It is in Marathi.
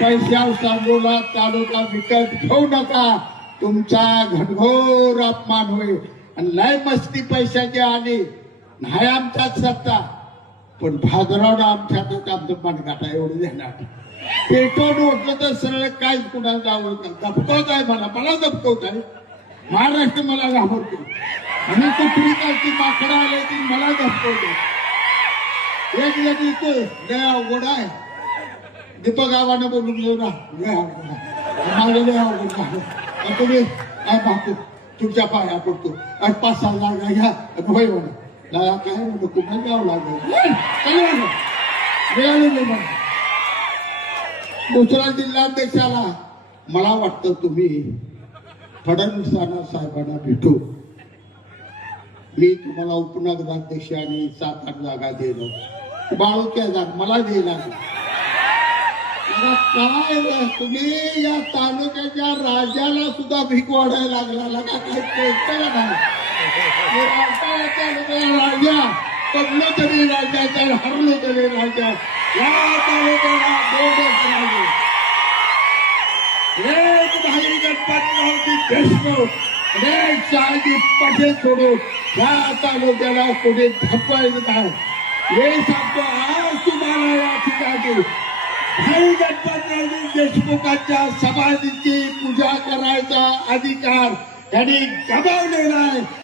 पैशाव सांगोला तालुका विकत घेऊ नका. तुमचा घनघोर अपमान होईल. आणि लय मस्ती पैशाची आली नाही आमच्यात सत्ता. पण भाजरावनं आमच्यातच आमचं मनगाटा एवढं देणार. पेटवून उठलं तर सरळ काहीच कुणाला जावं दबकवत आहे मला. मला दबकवत आहे. महाराष्ट्र मला घाबरतो. आणि कुठली कालची माकडं आले ती मला दबकवते. एक एक येतो लय अवघड आहे. दीपक आव्हानं बोलून घेऊ ना. माझं तुम्ही काय पाहतो तुमच्या पाया पडतो. आणि पाच सहा जागा घ्या. आणि म्हणा काय म्हणतो कुठं जावं लागेल? चालू आहे मिळाली नाही मला दुसरा जिल्हाध्यक्षाला. मला वाटतं तुम्ही फडणवीसांना साहेबांना भेटू. मी तुम्हाला उपनगराध्यक्ष आणि सात आठ जागा देणार बाळूच्या जाग मला देणार काय रे, तुम्ही या तालुक्याच्या राजाला सुद्धा भीक वाढायला लागला. लगा काही कळतं नाही हे राजा. पडलो तरी राजा तर हरलो तरी राजा. या तालुक्याला दोनच राजे एक भाई गणपतरावजी देशमुख एक शहाजी पटेल सोडून या तालुक्याला कोणी धपवायचं नाही. हे सांगतो आज तुम्हाला या ठिकाणी भाई गणपतरावजी देशमुखांच्या समाधीची पूजा करायचा अधिकार त्यांनी गमावलेला आहे.